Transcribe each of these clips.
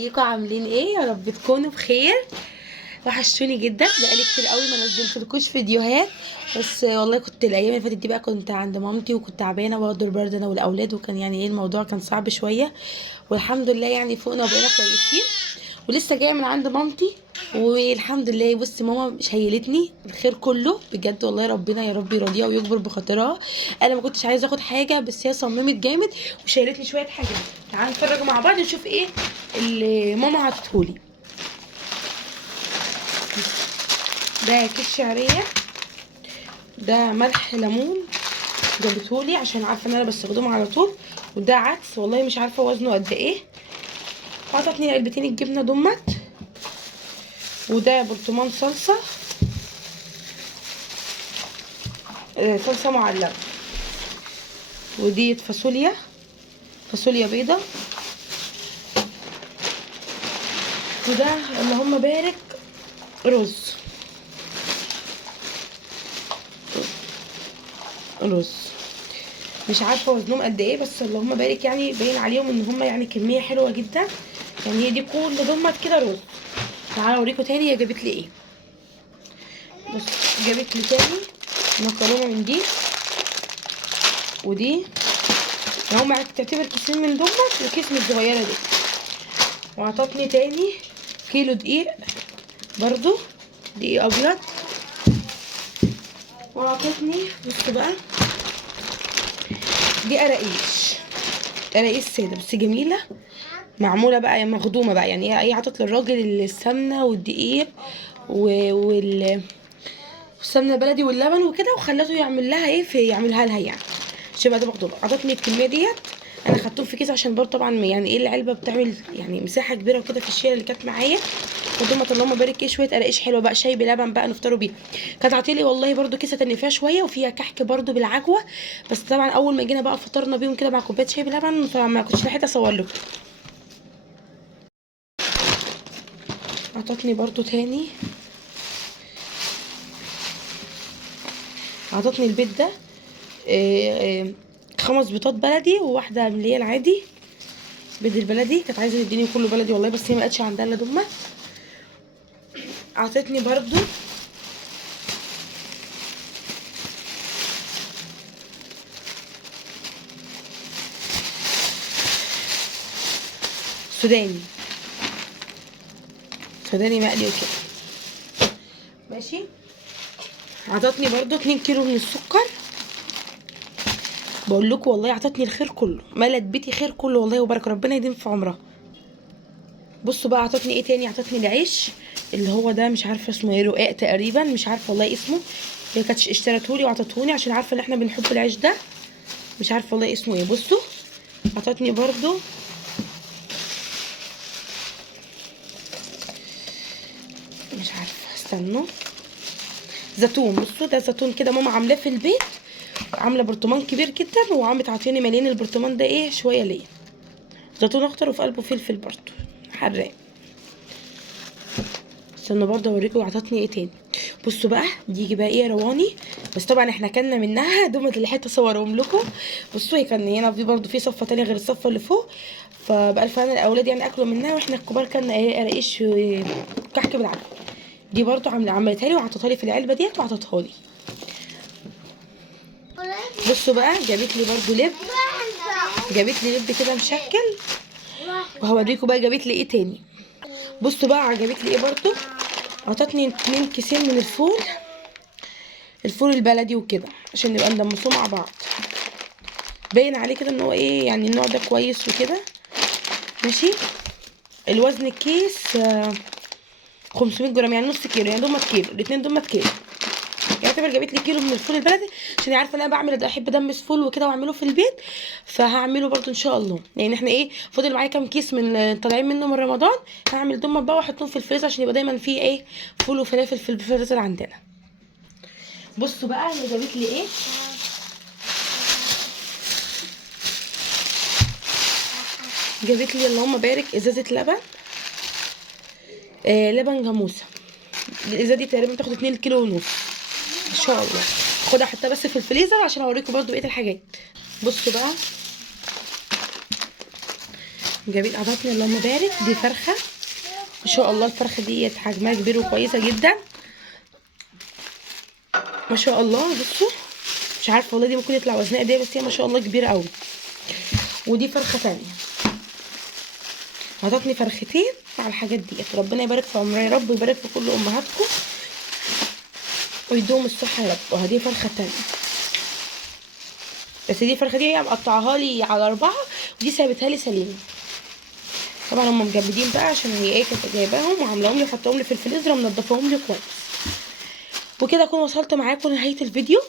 ازيكم عاملين ايه؟ يا رب تكونوا بخير. وحشتوني جدا، بقالي كتير قوي ما نزلتلكوش فيديوهات. بس والله كنت الايام اللي فاتت دي بقى كنت عند مامتي وكنت تعبانه برضه البرد انا والاولاد، وكان يعني ايه الموضوع كان صعب شويه. والحمد لله يعني فوقنا وبقينا كويسين. ولسه جايه من عند مامتي والحمد لله. بصي ماما شيلتني الخير كله بجد والله، ربنا يا رب يرضيها ويكبر بخاطرها. انا ما كنتش عايزه اخد حاجه بس هي صممت جامد وشيلتني شويه حاجات. تعالوا نتفرج مع بعض نشوف ايه اللي ماما عطتهولي. ده كيس شعريه، ده ملح ليمون جابتهولي عشان عارفه ان انا بستخدمه على طول. وده عدس والله مش عارفه وزنه قد ايه. عطتني علبتين الجبنه دمت. وده برطمان صلصه، صلصه معلبه. ودي فاصوليا، فاصوليا بيضه. وده اللهم بارك رز، رز مش عارفه وزنهم قد ايه بس اللهم بارك يعني باين عليهم ان هم يعني كميه حلوه جدا. يعني هي دي كل دمت كده رز. تعالوا اوريكم تاني هي جابت لي ايه. بص جابت لي تاني مكرونه من دي ودي. هما تعتبر كيسين من دمت وكيس من الصغيره دي. وعطتني تاني كيلو دقيق برضو، دقيق ابيض. وعطتني بص بقى دي قراقيش، قراقيش ساده بس جميله، معموله بقى مخدومه بقى. يعني هي عطت للراجل السمنه والدقيق والسمنه البلدي واللبن وكده، وخلته يعمل لها ايه في يعملها لها يعني عشان بقى ده مخدومه. عطتني الكميه ديت، انا خدتهم في كيس عشان برضه طبعا يعني ايه العلبه بتعمل يعني مساحه كبيره وكده في الشيله اللي كانت معايا. ودوما اللهم بارك ايه شويه قراقيش حلوه بقى، شاي بلبن بقى نفطروا بيه. كانت عاطيلي والله برضه كيسه تانية فيها شويه وفيها كحك برضه بالعجوه. بس طبعا اول ما جينا بقى فطرنا بيهم كده مع كوبايه شاي بلبن فما كنتش لحقت اصور لكم. عطتني برضه تاني، عطتني البيت ده 5 بيضات بلدي وواحده من اللي هي العادي. بيض البلدي كانت عايزه تديني كله بلدي والله بس هي ما لقتش عندها الا دمه. عطتني برضو سوداني، سوداني مقلي وكده ماشي. عطتني برضو 2 كيلو من السكر. بقول لكم والله عطتني الخير كله، ملت بيتي خير كله والله وبارك ربنا يديم في عمرها. بصوا بقى عطتني ايه تاني. عطتني العيش اللي هو ده مش عارفه اسمه ايه، رقاق تقريبا مش عارفه والله اسمه. هي كانت اشترتهولي وعطتهوني عشان عارفه ان احنا بنحب العيش ده، مش عارفه والله اسمه ايه. بصوا عطتني برضو مش عارفه استنوا زيتون. بصوا ده زيتون كده ماما عاملاه في البيت، عامله برطمان كبير جدا وعم تعطيني مليان البرطمان ده ايه شويه ليا. زيتون اخضر وفي قلبه فلفل برضو حراق. استنوا برضه اوريكم عطتني ايه تاني. بصوا بقى دي بقى ايه رواني، بس طبعا احنا كلنا منها دول اللي حته اصورهم لكم. بصوا هي كان هنا في برضه في صفه تانية غير الصفه اللي فوق. فبألف انا الاولاد يعني اكلوا منها واحنا الكبار كلنا ايه قراقيش كحك بالعافيه. دي برضه عملتها لي وعطتها لي في العلبه ديت وعطتها لي. بصوا بقى جابت لي برضه لب، جابت لي لب كده مشكل. وهوريكم بقى جابت لي ايه تاني. بصوا بقى عجبت لي ايه برضه. عطتني 2 كيسين من الفول، الفول البلدي وكده عشان نبقى ندمسوه مع بعض. باين عليه كده ان هو ايه يعني النوع ده كويس وكده ماشي. الوزن الكيس 500 جرام يعني نص كيلو، يعني دمت كيلو الاتنين دمت كيلو. يعتبر جابت لي كيلو من الفول البلدي عشان عارفه ان انا بعمل احب ادمس فول وكده واعمله في البيت. فهعمله برضو ان شاء الله لان احنا ايه فاضل معايا كام كيس من طالعين منه من رمضان. هعمل دمت بقى واحطهم في الفريزر عشان يبقى دايما فيه ايه فول وفلافل في الفريزر عندنا. بصوا بقى هي جابت لي ايه. جابت لي اللهم بارك ازازه لبن، لبن جاموسه. الازازه دي تقريبا تاخد 2 كيلو ونص ان شاء الله. خدها احطها بس في الفريزر عشان اوريكم برضو بقيه الحاجات. بصوا بقى جميل عطتني اللهم بارك. دي فرخه ما شاء الله، الفرخه ديت حجمها كبير وكويسه جدا ما شاء الله. بصوا مش عارفه والله دي ممكن يطلع وزنها قد ايه، بس هي ما شاء الله كبيره قوي. ودي فرخه تانية عطتني فرختين على الحاجات ديت. ربنا يبارك في عمرها يا رب، ويبارك في كل امهاتكم ويدوم الصحه يا رب. وهدي فرخه تانية، بس دي الفرخه دي هي مقطعاها لي على 4 ودي سايبتها لي سليمه. طبعا هم مجمدين بقى عشان هي ايه كانت جايباهم وعاملاهم لي وحطاهم لي في الفريزر ومنضفاهم لي كويس. وكده اكون وصلت معاكم لنهايه الفيديو.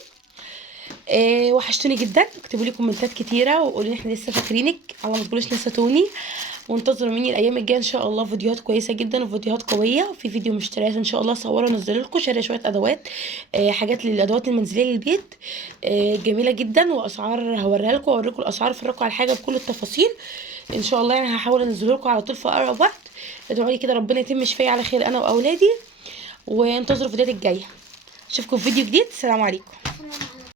وحشتوني جدا، اكتبوا لي كومنتات كتيره وقولوا لي احنا لسه فاكرينك او ما تقولوش نسيتوني. وانتظروا مني الايام الجايه ان شاء الله فيديوهات كويسه جدا وفيديوهات قويه. وفي فيديو مشتريات ان شاء الله اصوره انزله لكم، شاريه شويه ادوات حاجات للادوات المنزليه للبيت جميله جدا، واسعار هوريها لكم واوريكم الاسعار، افرجكم على الحاجه بكل التفاصيل ان شاء الله. يعني هحاول انزله لكم على طول في اقرب وقت. ادعوا لي كده ربنا يتم شفايا على خير انا واولادي، وانتظروا الفيديوهات الجايه. اشوفكم في فيديو جديد. السلام عليكم.